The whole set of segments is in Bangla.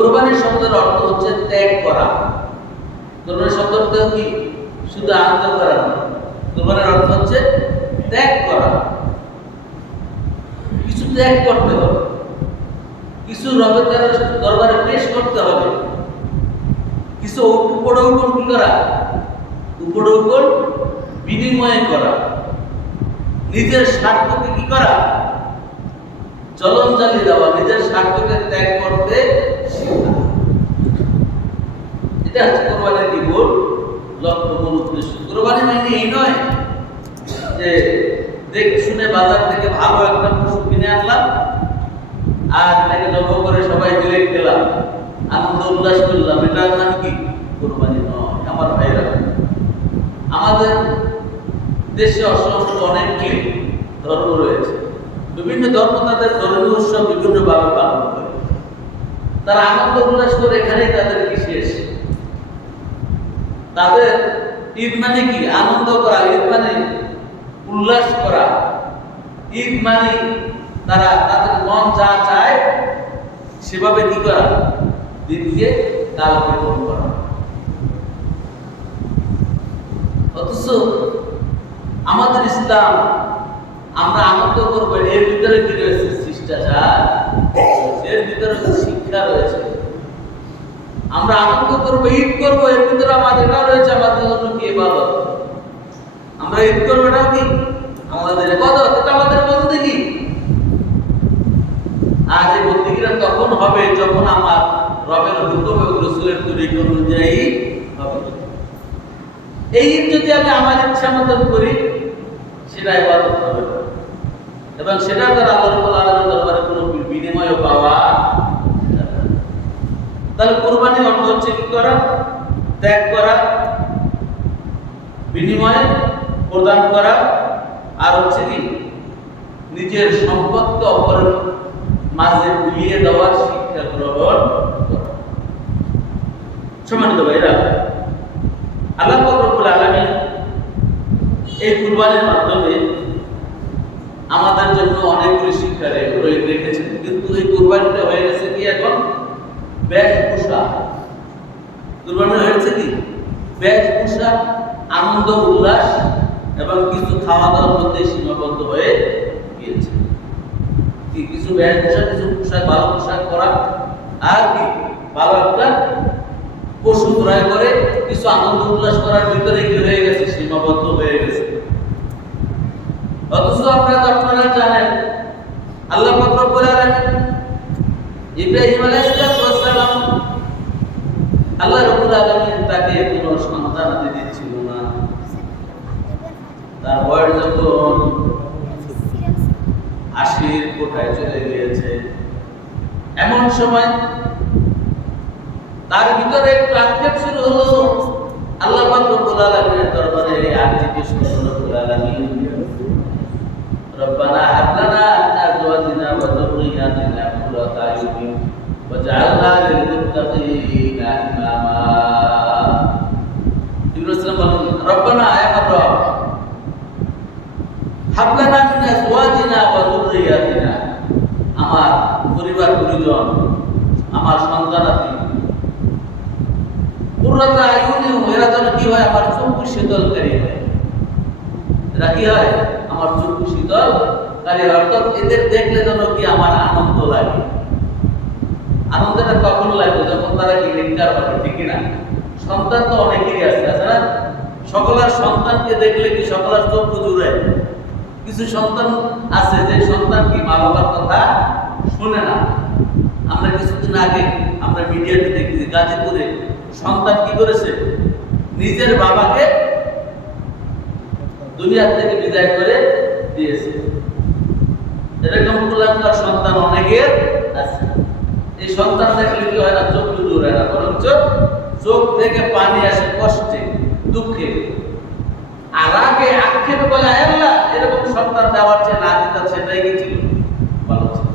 কুরবানি শব্দের অর্থ হচ্ছে ত্যাগ করা। কুরবানি শব্দটা কি শুধু আনন্দ করা নয়, কুরবানির অর্থ হচ্ছে ত্যাগ করা। কিছু ত্যাগ করতে হবে, কিছু রবের দরবারে পেশ করতে হবে, কিছু উপঢৌকন কি করা, উপঢৌকন বিনিময় করা, নিজের স্বার্থকে কি করা, জলঞ্জলি দেওয়া, নিজের স্বার্থকে ত্যাগ করতে শেখা। এটা হচ্ছে কোরবানির কি মূল লক্ষ্য, মূল উদ্দেশ্য। কোরবানি মানে এই নয় যে দেখে শুনে বাজার থেকে ভালো একটা পশু কিনে আনলাম আর তাকে জবাই করে সবাই মিলে খেলাম, আনন্দ উল্লাস করলাম, এটা মানে কি কোরবানি নয়। আমার ভাইরা, আমাদের দেশে অসংখ্য অনেকগুলি ধর্ম রয়েছে, বিভিন্ন ধর্ম তাদের ধর্মীয় উৎসব বিভিন্নভাবে পালন করে, তারা আনন্দ উল্লাস করে, এখানেই তাদের কি শেষ। তাদের ঈদ মানে কি আনন্দ করা, ঈদ মানে উল্লাস করা, ঈদ মানে তারা তাদের মন যা চায় সেভাবে কি করা, দিনকে কালকে করা। অথচ আমাদের ইসলাম, আমরা আনন্দ করবো, এর ভিতরে কি রয়েছে, শিষ্টাচার, এর ভিতরে শিক্ষা রয়েছে। আমরা আনন্দ করবো, ঈদ করবো, এর ভিতরে আমাদের এটা রয়েছে, আমাদের জন্য কি ইবাদত। আমরা ঈদ করবো, এটাও কি আমাদের ইবাদত, এটা আমাদের বন্দেগী। আর এই বন্দেগীটা তখন হবে যখন আমার রবের হুকুম এবং রাসূলের তরিকা অনুযায়ী হবে। এই ঈদ যদি আমি আমার ইচ্ছা মতন করি, সেটা ইবাদত হবে না, এবং সেটা দ্বারা আল্লাহ রাব্বুল আলামিনের দরবারে কোনো বিনিময় পাওয়া যাবে না। তাহলে কুরবানির অর্থ হচ্ছে কি করা, ত্যাগ করা, বিনিময় প্রদান করা, আর হচ্ছে কি নিজের সম্পদকে অপরের মাঝে বিলিয়ে দেওয়ার শিক্ষা গ্রহণ করা। সম্মানিত ভাইরা, আল্লাহ পাক রব্বুল আলামিন এই কুরবানির মাধ্যমে আমাদের জন্য অনেকগুলি শিক্ষা রেখেছেন, কিন্তু এই কুরবানিটা হয়ে গেছে কি এখন বেশভূষা। কুরবানি হয়েছে কি বেশভূষা, আনন্দ উল্লাস এবং কিছু খাওয়া দাওয়ার মধ্যে সীমাবদ্ধ হয়ে গিয়েছে। কি কিছু বেশভূষা, কিছু পোশাক, ভালো পোশাক পরা, আর কি ভালো একটা পশু ক্রয় করে কিছু আনন্দ উল্লাস করার ভিতরে কি হয়ে গেছে, সীমাবদ্ধ হয়ে গেছে। অথচ আপনারা জানেন আল্লাহ পাক রব্বুল আলামিন ইব্রাহিম আলাইহিস সালাম, আল্লাহ রাব্বুল আলামিন তাকে কোনো সন্তান দিচ্ছিল না। তার বয়স যখন 80-র কোঠায় চলে গিয়েছে, এমন সময় তার ভিতরে একটু আক্ষেপ শুরু হলো। আল্লাহ পাক রব্বুল আলামিনের দরবারে আর জিজ্ঞেস করলেন, রব্বুল আলামিন রব্বানা হাব লানা মিন আজওয়াজিনা ওয়া যুররিয়াতিনা কুররাতা আয়ুন ওয়াজআলনা লিল মুত্তাকিনা ইমামা। ইব্রাহিম বলেন, রব্বানা, আয় আমার রব, হাব লানা মিন আজওয়াজিনা ওয়া যুররিয়াতিনা, আমার পরিবার পরিজন, আমার সন্তানাদি, কুররাতা আয়ুন, এরা যেন কি হয়, আমার চক্ষু শীতলকারী হয়। এরা কি হয়, আমার চক্ষু শীতলকারী, অর্থাৎ এদের দেখলে যেন কি আমার আনন্দ লাগে। আনন্দটা কখন লাগবে, যখন তারা কি নেককার হবে, ঠিক না? সন্তান তো অনেকেরই আছে, আছে না? সকলের সন্তানকে দেখলে কি সকলের চক্ষু জুড়ে। কিছু সন্তান আছে যে সন্তান কি মা বাবার কথা শুনে না। আমরা কিছুদিন আগে আমরা মিডিয়াতে দেখেছি, গাজীপুরে সন্তান কি করেছে, নিজের বাবাকে দুনিয়া থেকে বিদায় করে দিয়েছে। এরকম কুলাঙ্গার সন্তান অনেকের আছে। এই সন্তান দেখলে কি হয় না, চোখ জোর হয় না, বরঞ্চ চোখ থেকে পানি আসে কষ্টে, দুঃখে। আর আগে আক্ষেপে বলে, আল্লাহ এরকম সন্তান দেওয়ার চেয়ে না দিতাম, সেটাই কি ছিল, ভালো ছিল।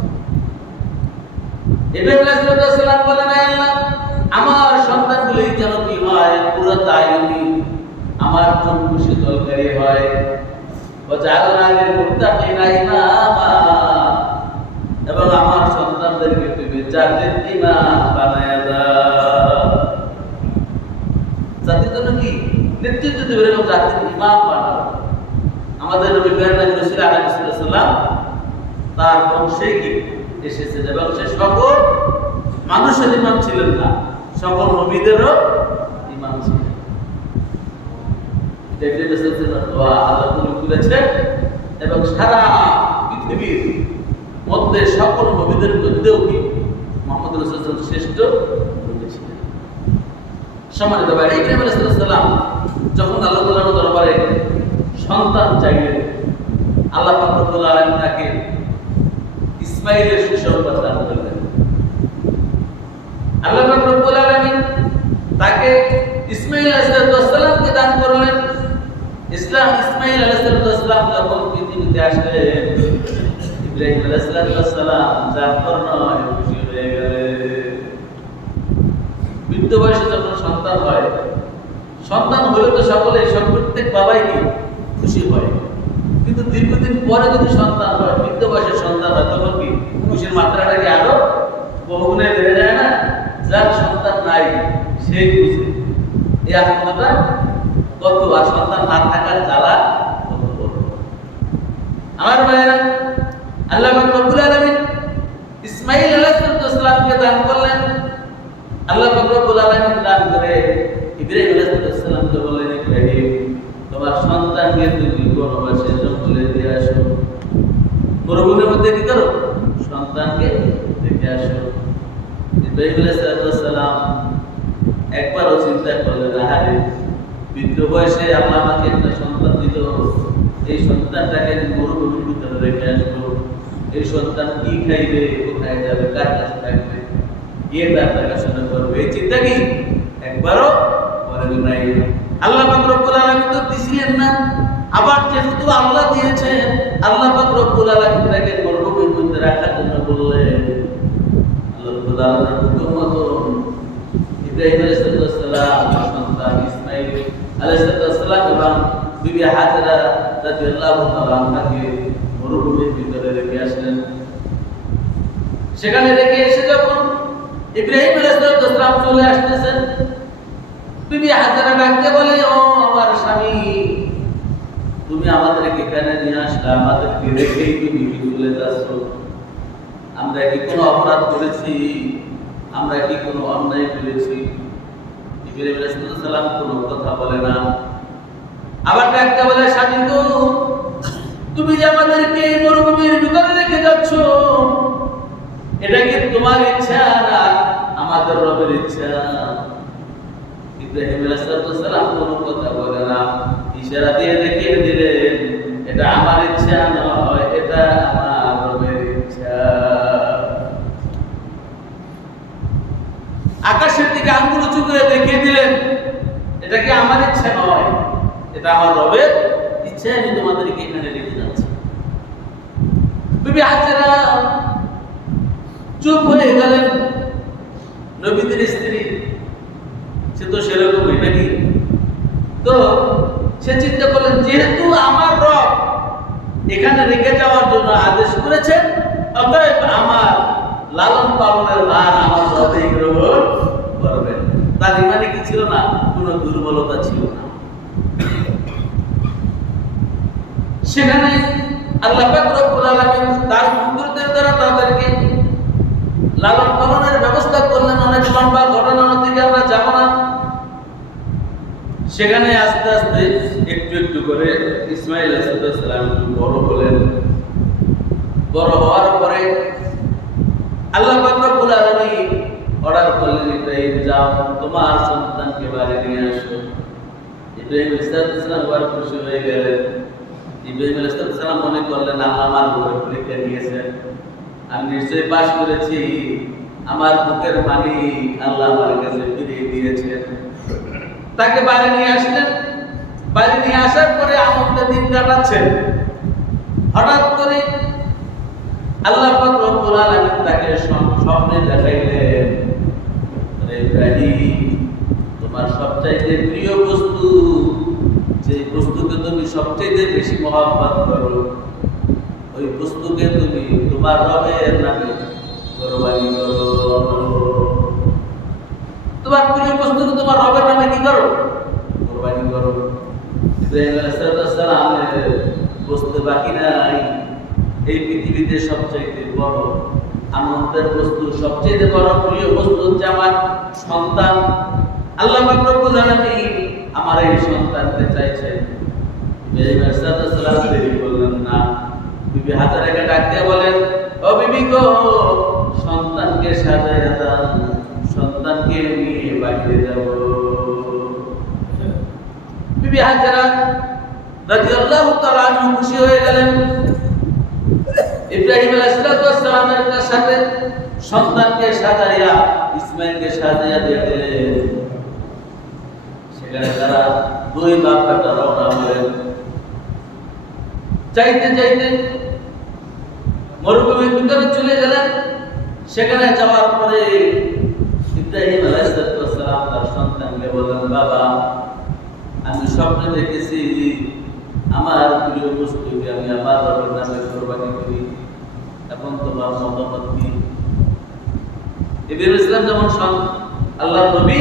ইব্রাহিম আলাইহিস সালাম বলেন, আল্লাহ আমার সন্তানগুলি যেন কি হয়, কুররাতা আয়ুন, আমার চক্ষু শীতলকারী হয়, ওয়াজআলনা লিল মুত্তাকিনা ইমামা, এবং আমার সন্তানদেরকে তুমি জাতির ইমাম বানায়া দাও। জাতির জন্য কি নেতৃত্ব দেবে, এরকম জাতির ইমাম বানাও। আমাদের নবী প্রেরণা করেছিল আলাইহিস সালাম, তার বংশে কি এসেছে এবং সে সকল মানুষের ইমাম ছিলেন না, সকল নবীদেরও ইমাম ছিলেন। আল্লাহ তুলেছেন এবং সারা পৃথিবীর মধ্যে সকল নবীদের মধ্যেও কি মুহাম্মদ রাসূলুল্লাহ শ্রেষ্ঠ নবী ছিলেন। সম্মানিত ভাই, ইব্রাহিম আলাইহিস সালাম যখন আল্লাহ তাআলার দরবারে সন্তান চাইলেন, আল্লাহ পাক রব্বুল আলামিন তাকে ইসমাঈলের সুসংবাদ দান করলেন। আল্লাহ পাক রব্বুল আলামিন তাকে ইসমাঈল আলাইহিস সালামকে দান করলেন। ইসমাঈল আলাইহিস সালাম যখন পৃথিবীতে আসলেন, ইব্রাহিম আলাইহিস সালাম জাফর নয় খুশি হয়ে গেলেন। বৃদ্ধ বয়সে যখন সন্তান হয়, সন্তান হলে তো সকলেই প্রত্যেক বাবাই কি খুশি হয়, কিন্তু দীর্ঘদিন পরে যদি সন্তান হয়, বৃদ্ধ বয়সের সন্তান হয়, তখন কি খুশির মাত্রাটা কি আরো বহুগুণে বেড়ে যায় না? যার সন্তান নাই সেই খুশি, এই আত্মটা কত, আর সন্তান না থাকার জ্বালা কত বড়। আমার ভাইয়েরা, আল্লাহ পাক রব্বুল আলামিন ইসমাঈল আলাইহিস সালামকে দান করলেন। আল্লাহ পাক রব্বুল আলামিন দান করে ইব্রাহিম আলাইহিস সালামকে বললেন, ইব্রাহিম তোমার সন্তানকে তুমি বনবাসে জঙ্গলে দিয়ে আসো, মরুভূমির মধ্যে কি করো, সন্তানকে দেখে আসো। ইব্রাহিম আলাইহিস সালাম একবারও চিন্তা করলেন, আরে বৃদ্ধ বয়সে আল্লাহ আমাকে একটা সন্তান দিল, এই সন্তানটাকে মরুভূমির ভিতরে রেখে আসবো, এই সন্তান কি খাইবে, কোথায় যাবে, কার কাছে থাকবে, কে তার দেখাশোনা করবে, এই চিন্তা কি একবারও করেন নাই। আল্লাহ পাক রব্বুল আলামিন তো দিছিলেন না, আবার যেহেতু আল্লাহ দিয়েছেন, আল্লাহ পাক রব্বুল আলামিন তাকে মরুভূমির মধ্যে রাখার জন্য বললেন। আল্লাহ রব্বুল আলামিনের হুকুম মতো ইব্রাহিম আলাইহিস সালাম সন্তান ইসমাঈল আলাইহিস সালাম এবং বিবি হাজেরা রাদিয়াল্লাহু তাআলা আনহাকে মরুভূমির ভিতরে রেখে আসলেন। সেখানে রেখে এসে যখন ইব্রাহিম আলাইহিস সালাম চলে আসতেছেন, বিবি হাজেরা ডাকতে বলে, ও আমার স্বামী, তুমি আমাদেরকে এখানে নিয়ে আসলে, আমাদেরকে রেখেই তুমি চলে যাচ্ছ, আমরা কি কোনো অপরাধ করেছি, আমরা কি কোনো অন্যায় করেছি? ইব্রাহিম আলাইহিস সালাম কোনো কথা বলে না। আবার ডাকতে বলে, স্বামী গো, তুমি যে আমাদেরকে এই মরুভূমির ভিতরে রেখে যাচ্ছ, এটা কি তোমার ইচ্ছা না আমাদের রবের ইচ্ছা? ইব্রাহিম আলাইহিস সালাম কোনো কথা বলে না, ইশারা দিয়ে দেখিয়ে দিলেন, এটা আমার ইচ্ছা নয়, এটা আমার রবের ইচ্ছা। আকাশের দিকে আঙ্গুল উঁচু করে দেখিয়ে দিলেন, এটা কি আমার ইচ্ছা নয়, এটা আমার রবের ইচ্ছা, আমি তোমাদেরকে এখানে রেখে যাচ্ছি। বিবি হাজেরা চুপ হয়ে গেলেন। নবীদের স্ত্রী, সে তো সেরকমই নাকি, তো সে চিন্তা করলেন, যেহেতু আমার রব এখানে রেখে যাওয়ার জন্য আদেশ করেছেন, অতএব আমার লালন পালনের ভার আমার রবেই গ্রহণ করবেন। তার ইমানে কি ছিল না, কোনো দুর্বলতা ছিল না। সেখানে আল্লাহ পাক রব্বুল আলামিন তার বন্ধুদের দ্বারা তাদেরকে লালন পালনের ব্যবস্থা করলেন। অনেক লম্বা ঘটনার দিকে আমরা যাব না। সেখানে আস্তে আস্তে একটু একটু করে ইসমাঈল আলাইহিস সালাম একটু বড় হলেন। বড় হওয়ার পরে আল্লাহ পাক রব্বুল আলামিন অর্ডার করলেন, ইব্রাহিম যাও, তোমার সন্তানকে বাড়ি নিয়ে আসো। ইব্রাহিম আলাইহিস সালাম বড় খুশি হয়ে গেলেন। ইব্রাহিম আলাইহিস সালাম মনে করলেন, আল্লাহ আমার উপরে পরীক্ষা নিয়েছেন, আমি নিশ্চয়ই পাশ করেছি, আমার বুকের পানি আল্লাহ আমার কাছে ফিরিয়ে দিয়েছেন। তাকে বাড়ি নিয়ে আসলেন। বাড়ি নিয়ে আসার পরে আনন্দে দিন কাটাচ্ছেন। হঠাৎ করে আল্লাহ পাক রব্বুল আলামিন তাকে স্বপ্নে দেখাইলেন, ইব্রাহিম, তোমার সবচাইতে প্রিয় বস্তু, যে বস্তুকে তুমি সবচাইতে বেশি মহব্বত করো, ওই বস্তুকে তুমি তোমার রবের নামে কোরবানি করো। ইব্রাহিম আলাইহিস সালামের বুঝতে বাকি নাই এই পৃথিবীতে সবচেয়ে বড় আনন্দের বস্তু, সবচেয়ে বড় প্রিয় বস্তু হচ্ছে আমার সন্তান। আল্লাহ পাক রব্বুল আলামিন আমার এই সন্তানকে চাইছেন। ইব্রাহিম আলাইহিস সালাম দেরি করলেন না, বিবি হাজারাকে ডাক দিয়ে বলেন, ও বিবি গো, সন্তানকে সাজাইয়া দাও, সন্তানকে নিয়ে বাইরে যাব। বিবি হাজারা রাদিয়াল্লাহু তাআলা আনহু খুশি হয়ে গেলেন। ইব্রাহিম আলাইহিস সালামের সাথে সন্তানকে সাজাইয়া, ইসমাইলকে সাজাইয়া দিয়ে দিলেন। সেখানে তারা দুই বাপ বেটা রওনা হলেন। চাইতে চাইতে মরুভূমির ভিতরে চলে গেলেন। সেখানে যাওয়ার পরে ইব্রাহিম আলাইহিস সালাম তার সন্তানকে বললেন, বাবা, আমি স্বপ্নে দেখেছি আমার প্রিয় বস্তুকে আমি আমার রবের নামে কুরবানি করি, এখন তোমার মতামত কি? ইব্রাহিম ইসলাম যেমন আল্লাহর নবী,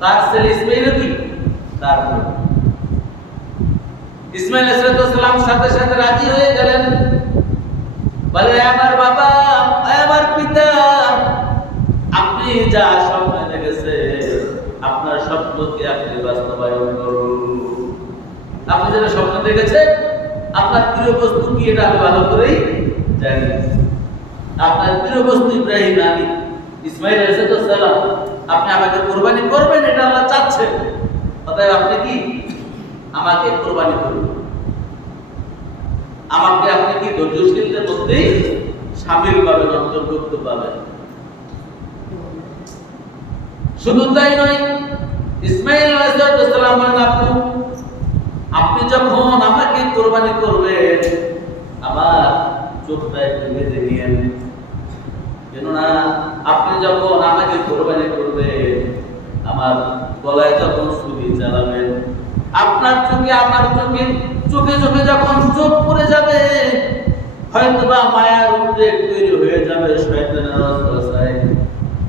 তার ছেলে ইসমাইলও কি তার নবী। ইসমাইল আলাইহিস সালাম সাথে সাথে রাজি হয়ে গেলেন। বলে, আমার বাবা, আমার পিতা, আপনি যা স্বপ্ন দেখেছেন আপনার স্বপ্নকে আপনি বাস্তবায়ন করুন। আপনি যেটা স্বপ্ন দেখেছেন আপনার প্রিয় বস্তু কি এটা আমি ভালো করেই জানি। আপনার প্রিয় বস্তু ইব্রাহিম, আমি ইসমাইল আলাইহিস সালাম, আপনি আমাকে কুরবানি করবেন, এটা আল্লাহ চাচ্ছেন। অতএব আপনি কি আমাকে কুরবানি করুন। আমাকে আপনি কি ধৈর্যশীলদের মধ্যেই শামিল পাবেন, অন্তর্ভুক্ত পাবেন। শুধু তাই নয়, ইসমাইল আলাইহিস সালাম বলেন, আপনি যখন আমাকে কুরবানি করবেন আমার চোখটা একটু বেঁধে নিয়েন, কেননা আপনি যখন আমাকে কুরবানি করবেন আমার গলায় যখন ছুরি চালাবেন, আপনার চোখে আমার চোখে চোখে চোখে যখন চোখ পড়ে যাবে, হয়তোবা মায়ার উদ্রেক তৈরি হয়ে যাবে শয়তানের ওয়াসওয়াসায়।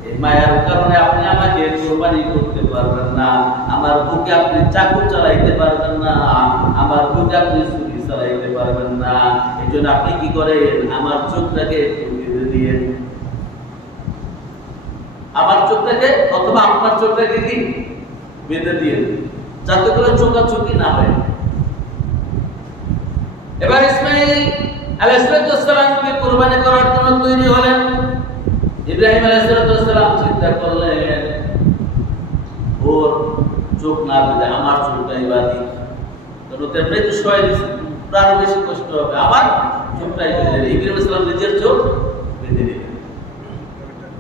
এই মায়ার কারণে আপনি আমাকে কুরবানি করতে পারবেন না, আমার বুকে আপনি চাকু চালাইতে পারবেন না, আমার বুকে আপনি ছুরি চালাইতে পারবেন না। এইজন্য আপনি কি করেন, আমার চোখটাকে একটু বেঁধে দিয়েন, আমার চোখটাকে অথবা আপনার চোখটাকে কি বেঁধে দিয়েন, যাতে করে চোখাচোখি না হয়। এবার ইসমাইল আলাইহিস সালামকে কুরবানি করার জন্য তৈরি হলেন। ইব্রাহিম আলাইহিস সালাম চিন্তা করলেন, ওর চোখ না বেঁধে আমার চোখটাই বাঁধি, কারণ তেমনি তো সহায় দিচ্ছে, আরো বেশি কষ্ট হবে, আমার চোখটাই বেঁধে দিই। ইব্রাহিম আলাইহিস সালাম নিজের চোখ বেঁধে দিলেন।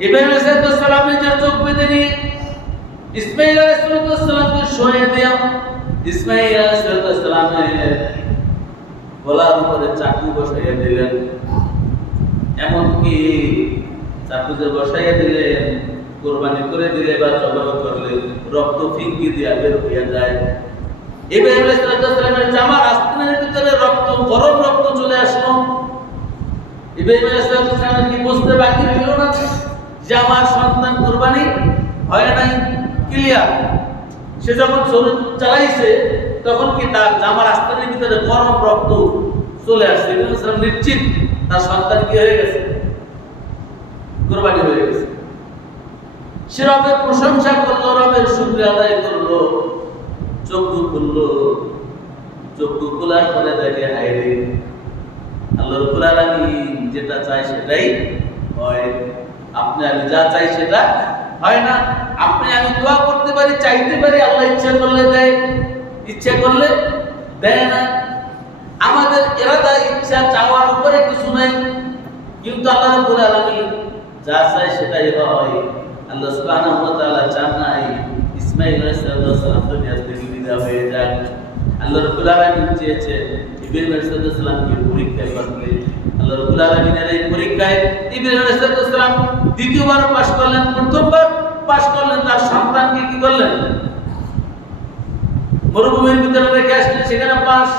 ইব্রাহিম আলাইহিস সালাম নিজের চোখ বেঁধে নিয়ে ইসমাইল আলাইহিস সালামকে শোয়ে দিলাম। ইসমাইল আলাইহিস সালামের গলার উপরে চাকু বসাইয়া দিলেন, এমনকি চাকু যে বসাইয়া দিলেন, কুরবানি করে দিলে বা জবাই করলে রক্ত ফিঙ্কি দিয়া বের হইয়া যায়। ইব্রাহিম আলাইহিস সালামের জামার আস্তানের ভিতরে রক্ত, গরম রক্ত চলে আসলো। ইব্রাহিম আলাইহিস সালাম কি বুঝতে বাকি রইল না যে আমার সন্তান কুরবানি হয় নাই, ক্লিয়ার। সে যখন ছুরি চালাইছে তখন কি তার জামার আস্তানের ভিতরে গরম রক্ত চলে আসছে। ইব্রাহিম আলাইহিস সালাম নিশ্চিত তার সন্তান কি হয়ে গেছে, কুরবানি হয়ে গেছে। সে রবের প্রশংসা করলো, রবের শুকরিয়া আদায় করলো, চক্ষু খুললো। চক্ষু খোলার পরে দেখে, হায়রে, আল্লাহ রাব্বুল আলামিন যেটা চায় সেটাই হয়। আপনি আমি যা চাই সেটা হয় না। আপনি আমি দোয়া করতে পারি, চাইতে পারি, আল্লাহ ইচ্ছা করলে দেয়, ইচ্ছা করলে দেয় না। আমাদের ইরাদা, ইচ্ছা, চাওয়ার উপরে কিছু নাই, কিন্তু আল্লাহ রাব্বুল আলামিন যা চায় সেটাই হয়। আল্লাহ সুবহানাহু ওয়া তাআলা চান নাই ইসমাঈল আলাইহিস সালাম দুনিয়া থেকে বিদায় হয়ে যাক। আল্লাহ রাব্বুল আলামিন চেয়েছেন ইব্রাহিম আলাইহিস সালামকে পরীক্ষায় পাঠালেন। আল্লাহ রাব্বুল আলামিনের এই পরীক্ষায় ইব্রাহিম আলাইহিস সালাম দ্বিতীয়বার পাস করলেন, প্রথমবার পাস করলেন, তার সন্তানকে কি করলেন, মরুভূমির ভিতরে রেখে আসলেন, সেখানে পাস।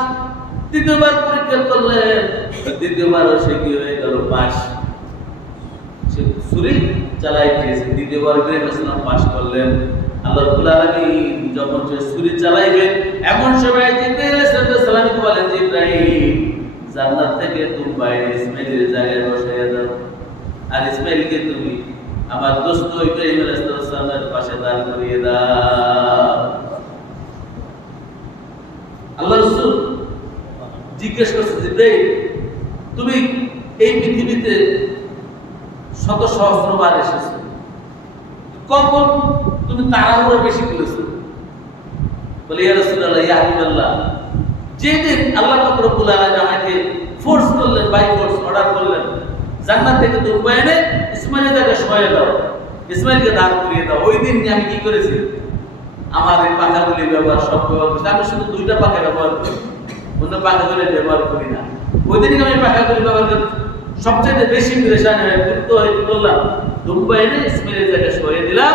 দ্বিতীয়বার পরীক্ষা করলেন, দ্বিতীয়বারও সে কি হয়ে গেল, পাস। সে ছুরি চালাই দিয়েছে, দ্বিতীয়বার ইব্রাহিম আলাইহিস সালাম পাস করলেন। আল্লাহ রাব্বুল আলামিন যখন সে ছুরি চালাইবেন এমন সময় জিবরাইল আলাইহিস সালামকে বলেন, জিবরাইল জান্নাত থেকে তুমি বাইরে ইসমাইলের জায়গায় বসাইয়া দাও, আর ইসমাইলকে তুমি আমার দোস্ত ইব্রাহিম আলাইহিস সালামের পাশে দাঁড় করিয়ে দাও। আল্লাহ রাসূল জিজ্ঞেস করছে, জিবরাইল তুমি এই পৃথিবীতে শত সহস্রবার এসেছো, কখন তুমি তাড়াহুড়ো বেশি করেছো? বলে, ইয়া রাসূলুল্লাহ, ইয়া হাবিবাল্লাহ, যেদিন আল্লাহ পাক রব্বুল আলামিন আমাকে ফোর্স করলেন, বাই ফোর্স অর্ডার করলেন, জান্নাত থেকে তুমি এনে ইসমাইলের জায়গায় শোয়া দাও, ইসমাইলকে দাঁড় করিয়ে দাও, ওই দিন আমি কি করেছি? আমার এই পাখাগুলি ব্যবহার সব ব্যবহার করছি। আমি শুধু 2টা পাখা ব্যবহার করি, অন্য পাখাগুলি ব্যবহার করি না। ওই দিন আমি পাখাগুলি ব্যবহার করি, সবচেয়ে বেশি পরেশান হয়ে গুরুত্ব হয়ে করলাম, দুম্বা এনে ইসমাইলের জায়গায় শোয়া দিলাম,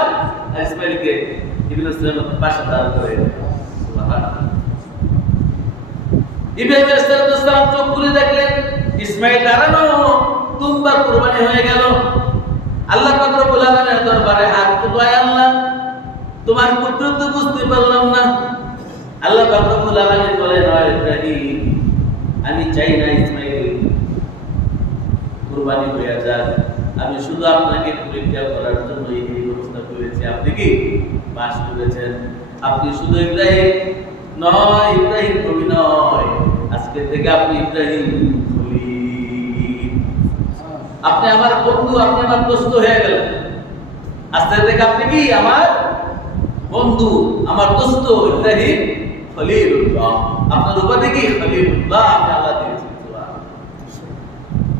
আর ইসমাইলকে ইবনে সালামের পাশে দাঁড় করে ইব্রাহিম আলাইহিস সালাম চোখ খুলে দেখলেন ইসমাইল দাঁড়ানো, দুম্বা কুরবানি হয়ে গেল। আল্লাহ পাক রব্বুল আলামিনের দরবারে হাত তুলে, আল্লাহ তোমার কুদরত বুঝতে পারলাম না। আল্লাহ পাক রব্বুল আলামিন বলেন, ইব্রাহিম আমি চাই না ইসমাইল কুরবানি হয়ে যাক, আমি শুধু আপনাকে পরীক্ষা করার জন্য এই ব্যবস্থা করেছি। আপনি কি পাস করেছেন? আপনি শুধু ইব্রাহিম নয়, ইব্রাহিম নবী নয়, আজকে থেকে আপনি ইব্রাহিম খলিল। আপনি আমার বন্ধু, আপনি আমার দোস্ত হয়ে গেলেন। আজকে থেকে আপনি কি আমার বন্ধু, আমার দোস্ত ইব্রাহিম খলিলুল্লাহ। আপনার উপাধি কি? খলিলুল্লাহ, আমি আল্লাহ দিয়েছি।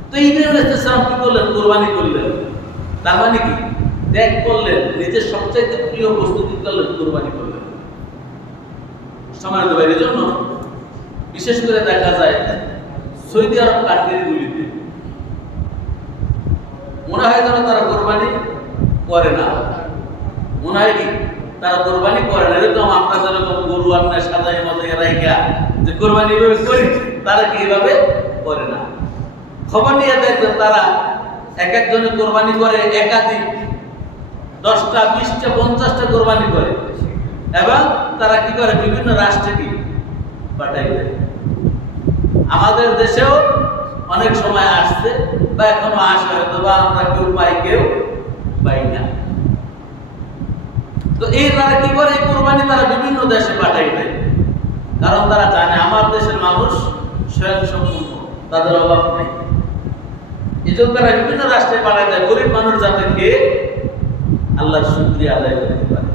তো ইব্রাহিম আলাইহিস সালাম কি করলেন? কুরবানি করলেন। তার মানে কি? ত্যাগ করলেন, নিজের সবচেয়ে প্রিয় বস্তু কি করলেন? কুরবানি করলেন। সম্মানিত ভাইদের জন্য বিশেষ করে দেখা যায় সৌদি আরব কান্ট্রিগুলিতে মনে হয় যেন তারা কোরবানি করে না, মনে হয় কি তারা কোরবানি করে না। এরকম আমরা যেরকম গরু আপনার সাজাই মজাই রাইখা যে কোরবানি এভাবে করি, তারা কি এভাবে করে না। খবর নিয়ে দেখবেন তারা এক একজনে কোরবানি করে একাধিক 10টা 20টা 50টা কোরবানি করে, এবং তারা কি করে বিভিন্ন রাষ্ট্রে কি পাঠাই দেয়। আমাদের দেশেও অনেক সময় আসছে বা এখনো আসে, হয়তো বা আমরা কেউ পাই কেউ পাই না। তো এই তারা কি করে কোরবানি তারা বিভিন্ন দেশে পাঠাই দেয়, কারণ তারা জানে আমার দেশের মানুষ স্বয়ং সম্পূর্ণ, তাদের অভাব নেই। এই জন্য তারা বিভিন্ন রাষ্ট্রে পাঠাই দেয়, গরিব মানুষ যাতে খেয়ে আল্লাহর শুকরিয়া আদায় করতে পারে।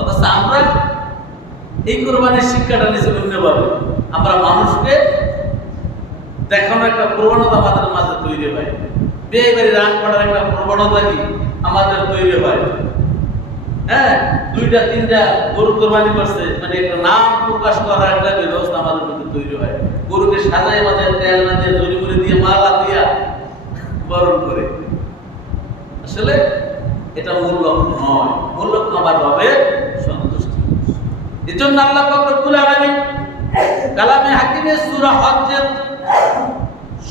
অথচ আমরা এই কোরবানির শিক্ষাটা নিচে অন্যভাবে আমরা মানুষকে দেখানোর একটা প্রবণতা আমাদের মাঝে তৈরি হয়, বিয়ে বাড়ি রান করার একটা প্রবণতা কি আমাদের তৈরি হয়। হ্যাঁ, 2টা 3টা গরু কোরবানি করছে, মানে একটা নাম প্রকাশ করার একটা ব্যবস্থা আমাদের মধ্যে তৈরি হয়। গরুকে সাজায় মাজায় তেল না দিয়ে জড়ি মুড়ি দিয়ে মালা দিয়া বরণ করে। আসলে এটা মূল লক্ষ্য নয়, মূল লক্ষ্য আমার রবের সন্তুষ্টি। এই জন্য আল্লাহ পাক রব্বুল আলামিন কালামে হাকিমে সূরা হজ্জের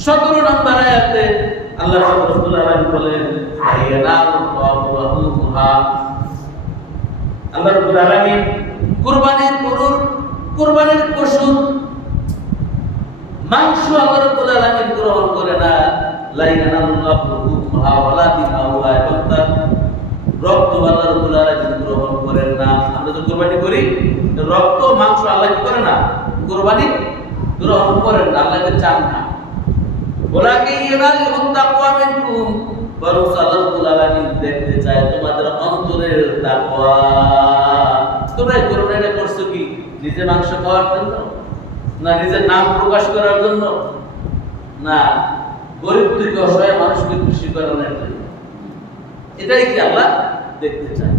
17 নম্বর আয়াতে আল্লাহ পাক রব্বুল আলামিন বলেন, আল্লাহ রাব্বুল আলামিন কুরবানির পশুর মাংস আল্লাহ রাব্বুল আলামিন গ্রহণ করে না। লা ইয়ানাল্লাহু রুহুহা ওয়ালা দিমাউহা, এবং তার রক্ত আল্লাহ রাব্বুল আলামিন গ্রহণ করেন না। আমরা যখন কুরবানি করি, রক্ত মাংস আল্লাহ কি করে না? কুরবানি গ্রহণ করেন না, আল্লাহকে চান না। ওয়ালাকিন ইয়ানালুহু তাকওয়া মিনকুম, বরং আল্লাহ রাব্বুল আলামিন দেখতে চায় তোমাদের অন্তরের তাকওয়া। তোমরা কোরবানিটা করছো কি নিজে মাংস খাওয়ার জন্য, না নিজের নাম প্রকাশ করার জন্য, না গরিব দুঃখী অসহায় মানুষকে খুশি করানোর জন্য? এটাই কি আল্লাহ দেখতে চায়।